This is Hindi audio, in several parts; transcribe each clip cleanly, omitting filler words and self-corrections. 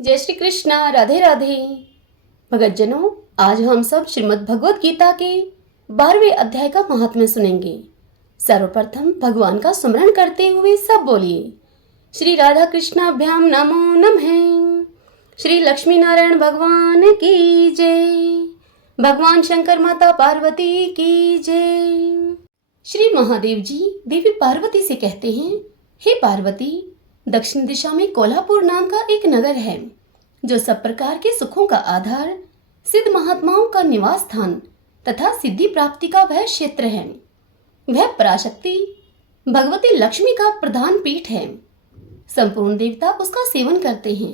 जय श्री कृष्णा। राधे राधे। भगतजनों, आज हम सब श्रीमद् भगवत गीता के 12वें अध्याय का महात्म्य सुनेंगे। सर्वप्रथम भगवान का स्मरण करते हुए सब बोलिए श्री राधा कृष्णाभ्याम नमो नमः। श्री लक्ष्मी नारायण भगवान की जय। भगवान शंकर माता पार्वती की जय। श्री महादेव जी देवी पार्वती से कहते हैं, हे पार्वती, दक्षिण दिशा में कोल्हापुर नाम का एक नगर है जो सब प्रकार के सुखों का आधार, सिद्ध महात्माओं का निवास स्थान तथा सिद्धि प्राप्ति का वह क्षेत्र है। वह पराशक्ति भगवती लक्ष्मी का प्रधान पीठ है। संपूर्ण देवता उसका सेवन करते हैं।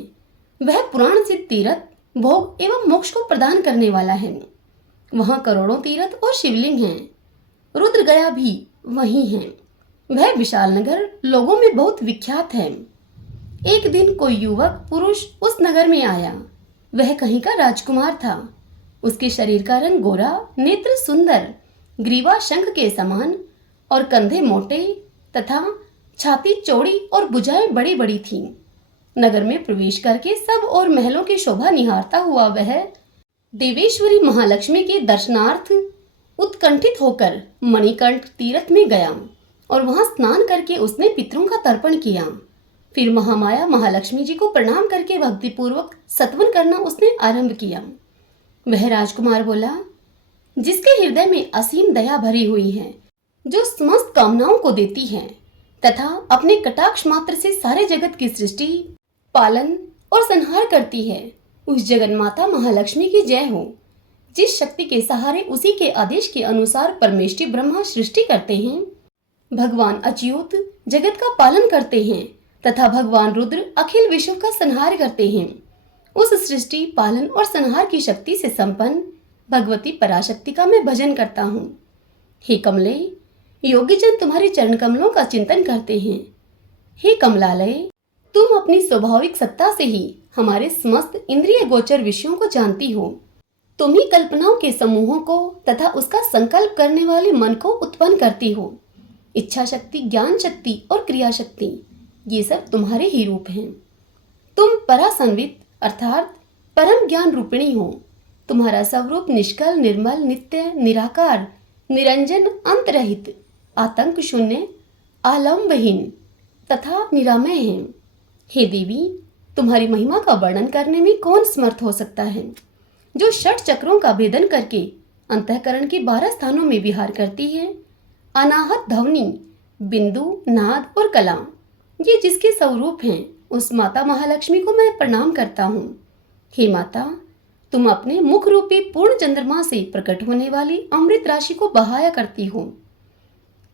वह पुराण सिद्ध तीर्थ, भोग एवं मोक्ष को प्रदान करने वाला है। वहाँ करोड़ों तीर्थ और शिवलिंग हैं। रुद्र गया भी वही है। वह विशाल नगर लोगों में बहुत विख्यात है। एक दिन कोई युवक पुरुष उस नगर में आया। वह कहीं का राजकुमार था। उसके शरीर का रंग गोरा, नेत्र सुंदर, ग्रीवा शंख के समान और कंधे मोटे तथा छाती चौड़ी और भुजाएं बड़ी बड़ी थीं। नगर में प्रवेश करके सब और महलों की शोभा निहारता हुआ वह देवेश्वरी महालक्ष्मी के दर्शनार्थ उत्कंठित होकर मणिकंठ तीर्थ में गया और वहां स्नान करके उसने पितरों का तर्पण किया। फिर महामाया महालक्ष्मी जी को प्रणाम करके भक्तिपूर्वक सत्वन करना उसने आरंभ किया। वह राजकुमार बोला, जिसके हृदय में असीम दया भरी हुई है, जो समस्त कामनाओं को देती है तथा अपने कटाक्ष मात्र से सारे जगत की सृष्टि, पालन और संहार करती है, उस जगन्माता महालक्ष्मी की जय हो। जिस शक्ति के सहारे उसी के आदेश के अनुसार परमेष्ठी ब्रह्मा सृष्टि करते हैं, भगवान अच्युत जगत का पालन करते हैं तथा भगवान रुद्र अखिल विश्व का संहार करते हैं। उस सृष्टि, पालन और संहार की शक्ति से संपन्न भगवती पराशक्ति का मैं भजन करता हूँ। हे कमले, योगीजन तुम्हारे चरण कमलों का चिंतन करते हैं। हे कमलालय, तुम अपनी स्वाभाविक सत्ता से ही हमारे समस्त इंद्रिय गोचर विषयों को जानती हो। तुम ही कल्पनाओं के समूहों को तथा उसका संकल्प करने वाले मन को उत्पन्न करती हो। इच्छा शक्ति, ज्ञान शक्ति और क्रिया शक्ति, ये सब तुम्हारे ही रूप हैं। तुम परासन्वित अर्थात परम ज्ञान रूपिणी हो। तुम्हारा स्वरूप निष्कल, निर्मल, नित्य, निराकार, निरंजन, अंतरहित, आतंक शून्य, आलंबहीन तथा निरामय है। हे देवी, तुम्हारी महिमा का वर्णन करने में कौन समर्थ हो सकता है, जो षट चक्रों का भेदन करके अंतःकरण के 12 स्थानों में विहार करती है। अनाहत ध्वनि, बिंदु, नाद और कला, ये जिसके स्वरूप हैं, उस माता महालक्ष्मी को मैं प्रणाम करता हूँ। हे माता, तुम अपने मुख रूपी पूर्ण चंद्रमा से प्रकट होने वाली अमृत राशि को बहाया करती हो।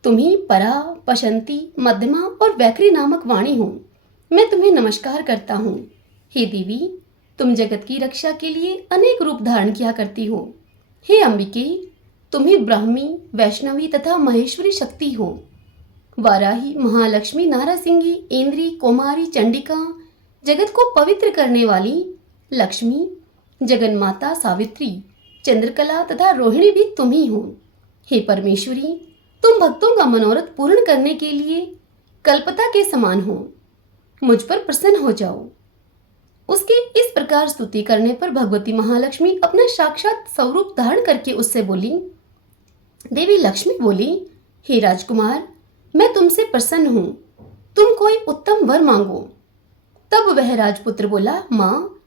तुम ही परा, पशंती, मध्यमा और वैखरी नामक वाणी हो। मैं तुम्हें नमस्कार करता हूँ। हे देवी, तुम जगत की रक्षा के लिए अनेक रूप धारण किया करती हो। हे अंबिके, तुम ही ब्राह्मी, वैष्णवी तथा महेश्वरी शक्ति हो। वाराही, महालक्ष्मी, नारासिंगी, इंद्री, कुमारी, चंडिका, जगत को पवित्र करने वाली लक्ष्मी, जगन्माता, सावित्री, चंद्रकला तथा रोहिणी भी तुम ही हो। हे परमेश्वरी, तुम भक्तों का मनोरथ पूर्ण करने के लिए कल्पता के समान हो। मुझ पर प्रसन्न हो जाओ। उसकी इस प्रकार स्तुति करने पर भगवती महालक्ष्मी अपना साक्षात स्वरूप धारण करके उससे बोली। देवी लक्ष्मी बोली, हे राजकुमार, मैं तुमसे प्रसन्न हूँ। तुम कोई उत्तम वर मांगो। तब वह राजपुत्र बोला, माँ,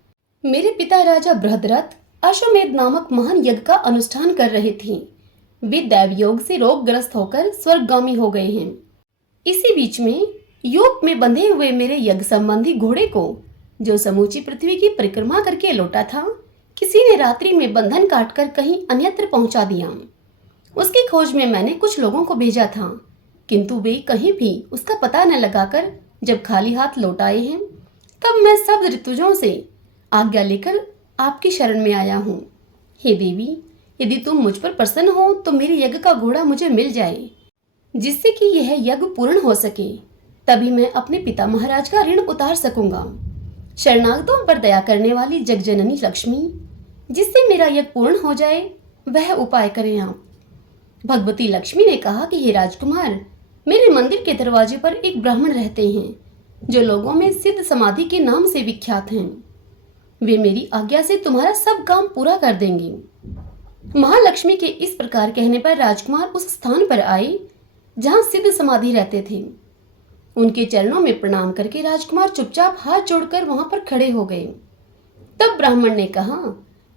मेरे पिता राजा बृहद्रथ अश्वमेध नामक महान यज्ञ का अनुष्ठान कर रहे थे। वे दैव योग से रोगग्रस्त होकर स्वर्गगामी हो गए हैं। इसी बीच में योग में बंधे हुए मेरे यज्ञ संबंधी घोड़े को, जो समूची पृथ्वी की परिक्रमा करके लौटा था, किसी ने रात्रि में बंधन काटकर कहीं अन्यत्र पहुंचा दिया। उसकी खोज में मैंने कुछ लोगों को भेजा था, किंतु वे कहीं भी उसका पता न लगाकर जब खाली हाथ लौट आए हैं, तब मैं सब ऋतुजों से आज्ञा लेकर आपकी शरण में आया हूँ। हे देवी, यदि तुम मुझ पर प्रसन्न हो तो मेरे यज्ञ का घोड़ा मुझे मिल जाए, जिससे कि यह यज्ञ पूर्ण हो सके। तभी मैं अपने पिता महाराज का ऋण उतार सकूंगा। शरणागतों पर दया करने वाली जगजननी लक्ष्मी, जिससे मेरा यज्ञ पूर्ण हो जाए, वह उपाय करें आप। भगवती लक्ष्मी ने कहा कि हे राजकुमार, मेरे मंदिर के दरवाजे पर एक ब्राह्मण रहते हैं, जो लोगों में सिद्ध समाधि के नाम से विख्यात हैं। वे मेरी आज्ञा से तुम्हारा सब काम पूरा कर देंगी। महालक्ष्मी के इस प्रकार कहने पर राजकुमार उस स्थान पर आए जहां सिद्ध समाधि रहते थे। उनके चरणों में प्रणाम करके राजकुमार चुपचाप हाथ जोड़कर वहां पर खड़े हो गए। तब ब्राह्मण ने कहा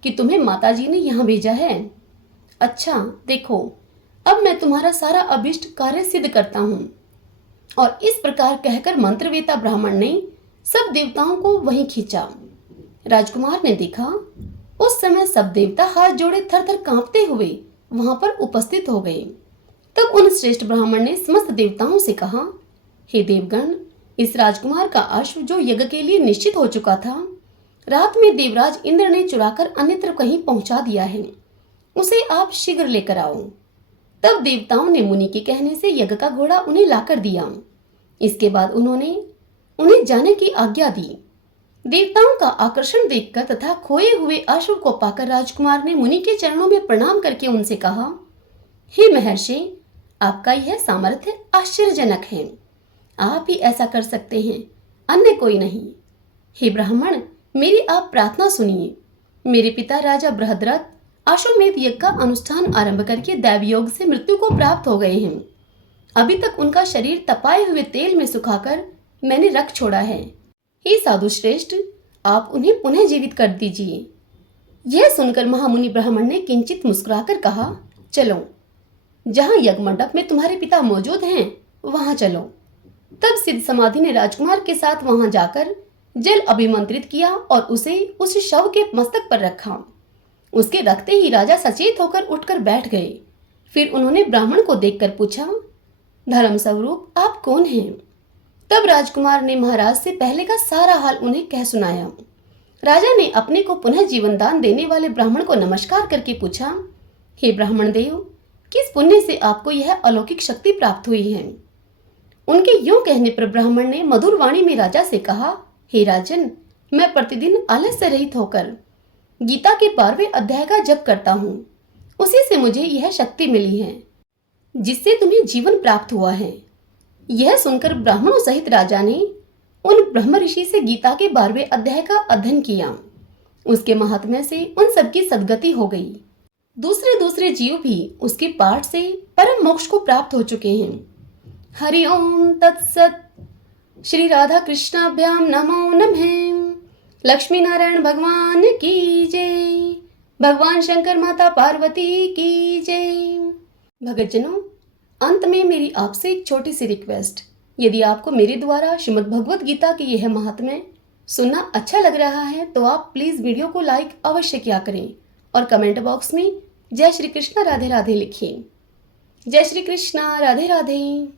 कि तुम्हें माताजी ने यहाँ भेजा है। अच्छा देखो, अब मैं तुम्हारा सारा अभिष्ट कार्य सिद्ध करता हूँ। और इस प्रकार कहकर मंत्रवेता ब्राह्मण ने सब देवताओं को वहीं खींचा। राजकुमार ने देखा उस समय सब देवता हाथ जोड़े थर थर कांपते हुए वहां पर उपस्थित हो गए। तब उन श्रेष्ठ ब्राह्मण ने समस्त देवताओं से कहा, हे देवगण, इस राजकुमार का अश्व जो यज्ञ के लिए निश्चित हो चुका था, रात में देवराज इंद्र ने चुराकर अन्यत्र कहीं पहुंचा दिया है। उसे आप शीघ्र लेकर आओ। तब देवताओं ने मुनि के कहने से यज्ञ का घोड़ा उन्हें लाकर दिया। इसके बाद उन्होंने उन्हें जाने की आज्ञा दी। देवताओं का आकर्षण देखकर तथा खोए हुए अश्व को पाकर राजकुमार ने मुनि के चरणों में प्रणाम करके उनसे कहा, हे महर्षि, आपका यह सामर्थ्य आश्चर्यजनक है। आप ही ऐसा कर सकते हैं, अन्य कोई नहीं। हे ब्राह्मण, मेरी आप प्रार्थना सुनिए। मेरे पिता राजा बृहद्रथ अश्वमेध यज्ञ का अनुष्ठान आरंभ करके दैवयोग से मृत्यु को प्राप्त हो गए हैं। अभी तक उनका शरीर तपाए हुए तेल में सुखाकर मैंने रख छोड़ा है। हे साधु श्रेष्ठ, आप उन्हें पुनः जीवित कर दीजिए। यह सुनकर महामुनि ब्राह्मण ने किंचित मुस्कुराकर कहा, चलो, जहां यज्ञ मंडप में तुम्हारे पिता मौजूद हैं वहां चलो। तब सिद्ध समाधि ने राजकुमार के साथ वहां जाकर जल अभिमंत्रित किया और उसे उस शव के मस्तक पर रखा। उसके रखते ही राजा सचेत होकर उठकर बैठ गए। फिर उन्होंने ब्राह्मण को देखकर पूछा, धर्म स्वरूप आप कौन हैं? तब राजकुमार ने महाराज से पहले का सारा हाल उन्हें कह सुनाया। राजा ने अपने को पुनः जीवन दान देने वाले ब्राह्मण को नमस्कार करके पूछा, हे ब्राह्मण देव, किस पुण्य से आपको यह अलौकिक शक्ति प्राप्त हुई है? उनके यूं कहने पर ब्राह्मण ने मधुर वाणी में राजा से कहा, हे राजन, मैं प्रतिदिन आलस्य रहित होकर गीता के 12वें अध्याय का जप करता हूँ। उसी से मुझे यह शक्ति मिली है जिससे तुम्हें जीवन प्राप्त हुआ है। यह सुनकर ब्राह्मणों सहित राजा ने उन ब्रह्म ऋषि से गीता के 12वें अध्याय का अध्ययन किया। उसके महात्म्य से उन सबकी सद्गति हो गई। दूसरे दूसरे जीव भी उसके पाठ से परम मोक्ष को प्राप्त हो चुके हैं। हरि ओम तत्सत। श्री राधा कृष्णाभ्याम नमो नमः। लक्ष्मी नारायण भगवान की जय। भगवान शंकर माता पार्वती की जय। भगतजनों, अंत में मेरी आपसे एक छोटी सी रिक्वेस्ट। यदि आपको मेरे द्वारा श्रीमद् भगवद गीता की यह महात्म्य सुनना अच्छा लग रहा है तो आप प्लीज वीडियो को लाइक अवश्य किया करें और कमेंट बॉक्स में जय श्री कृष्णा राधे राधे लिखिए। जय श्री कृष्णा राधे राधे।